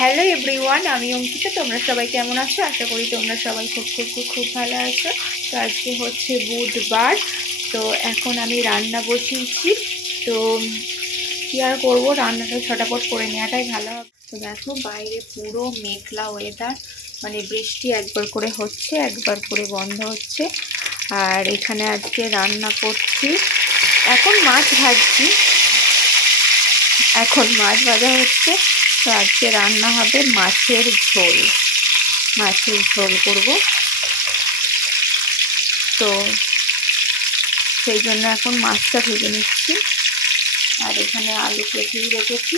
Hello everyone, আমি অঙ্কিতা, তোমরা সবাই কেমন আছো? আশা করি তোমরা সবাই খুব খুব খুব খুব ভালো আছো। তো আজকে হচ্ছে বুধবার, তো এখন আমি রান্না বসিয়েছি। তো কী আর করব? রান্নাটা ছটাপট করে নেওয়াটাই ভালো হবে। তো দেখো, বাইরে পুরো মেঘলা ওয়েদার মানে বৃষ্টি একবার করে হচ্ছে, একবার করে বন্ধ হচ্ছে। আর এখানে আজকে রান্না করছি। এখন মাছ ভাজছি। এখন মাছ ভাজা হচ্ছে। তো আজকে রান্না হবে মাছের ঝোল। মাছের ঝোল করব। তো সেই জন্য এখন মাছটা ভেজে নিচ্ছি। আর এখানে আলু কেটেই রেখেছি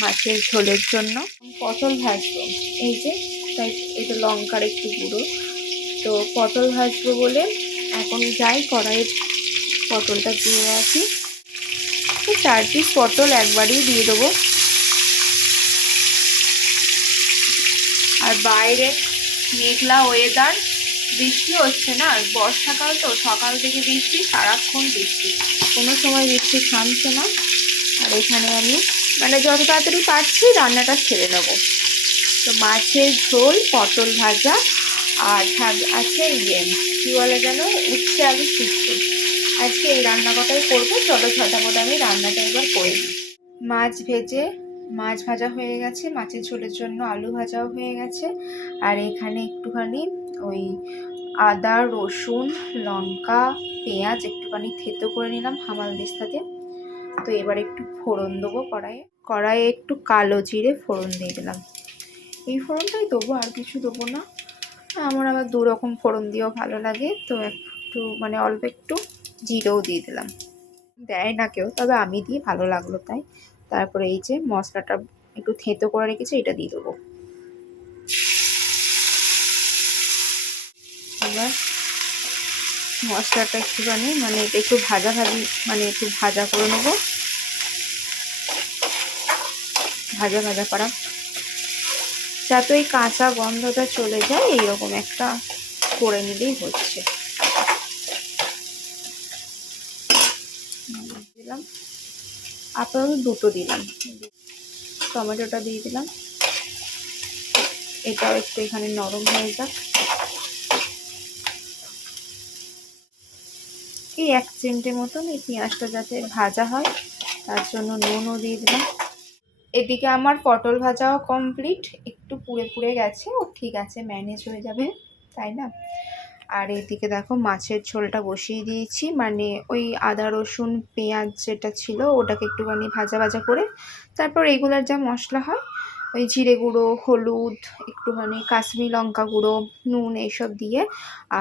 মাছের ঝোলের জন্য। পটল ভাজবো। এই যে, তাই এটা লঙ্কার একটু গুঁড়ো। তো পটল ভাজবো বলে এখন যাই কড়াইয়ে পটলটা দিয়ে আসি চার পিস পটল একবারেই দিয়ে দেবো। আর বাইরে মেঘলা ওয়েদার বৃষ্টি হচ্ছে না। বর্ষাকাল তো, সকাল থেকে বৃষ্টি, সারাক্ষণ বৃষ্টি। কোনো সময় বৃষ্টি থামছে না। আর এখানে আমি মানে যত তাড়াতাড়ি পারছি, রান্নাটা ছেড়ে নেব। তো মাছের ঝোল, পটল ভাজা আর আছে ইয়ে কী বলে যেন, উচ্ছে আলু সিদ্ধ। আজকে এই রান্না কটাই করব, চলো ছটাপট আমি রান্নাটা এবার করে দিই মাছ ভেজে মাছ ভাজা হয়ে গেছে, মাছের ঝোলের জন্য আলু ভাজাও হয়ে গেছে। আর এখানে একটুখানি ওই আদা, রসুন, লঙ্কা, পেঁয়াজ একটুখানি থেতো করে নিলাম হামাল দিস্তাতে। তো এবার একটু ফোড়ন দেবো কড়াইয়ে। কড়াইয়ে একটু কালো জিরে ফোড়ন দিয়ে দিলাম। এই ফোড়নটাই দেবো, আর কিছু দেবো না। আমার আবার দু রকম ফোড়ন দিয়েও ভালো লাগে। তো একটু মানে অল্প একটু জিরেও দিয়ে দিলাম। দেয় না কেউ, তবে আমি দিয়ে ভালো লাগল তাই। তারপরে এই যে মশলাটা একটু থেঁতো করে রেখেছি, এটা দিয়ে দেবো। এবার মশলাটা একটুখানি মানে এটা একটু ভাজা ভাজি মানে একটু ভাজা করে নেব। ভাজা ভাজা করা। যাতে ওই কাঁচা গন্ধটা চলে যায়, এইরকম একটা করে নিলেই হচ্ছে। দিলাম আপাতত দুটো দিলাম। টমেটোটা দিয়ে দিলাম। এটাও একটু এখানে নরম হয়ে যাক। এই এক চিমটে মতন এই পেঁয়াজটা যাতে ভাজা হয়, তার জন্য নুনও দিয়ে দিলাম। এদিকে আমার পটল ভাজাও কমপ্লিট। একটু পুড়ে পুড়ে গেছে। ও ঠিক আছে, ম্যানেজ হয়ে যাবে। তাই না? আর এদিকে দেখো মাছের ঝোলটা বসিয়ে দিয়েছি। মানে ওই আদা, রসুন, পেঁয়াজ যেটা ছিল ওটাকে একটুখানি ভাজা ভাজা করে তারপর রেগুলার যা মশলা হয়, ওই জিরে গুঁড়ো, হলুদ, একটুখানি কাশ্মীরি লঙ্কা গুঁড়ো, নুন এইসব দিয়ে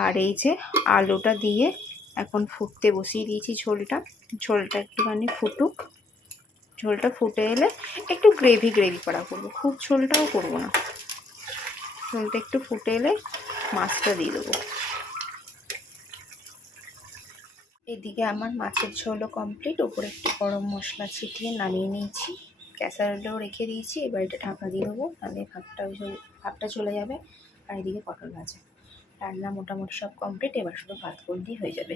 আর এই যে আলুটা দিয়ে এখন ফুটতে বসিয়ে দিয়েছি ঝোলটা। ঝোলটা একটুখানি ফুটুক। ঝোলটা ফুটে এলে একটু গ্রেভি গ্রেভি করা করব। খুব ঝোলটাও করব না। ঝোলটা একটু ফুটে এলে মাছটা দিয়ে দেবো। এদিকে আমার মাছের ঝোলও কমপ্লিট ওপরে একটু গরম মশলা ছিটিয়ে নামিয়ে নিয়েছি। ক্যাসারোলেও রেখে দিয়েছি। এবার এটা ঢাকা দিয়ে দেবো। তাহলে ভাবটা ভাতটা চলে যাবে। আর এদিকে পটল ভাজা। রান্না মোটামুটি সব কমপ্লিট এবার শুধু ভাত দিয়ে হয়ে যাবে।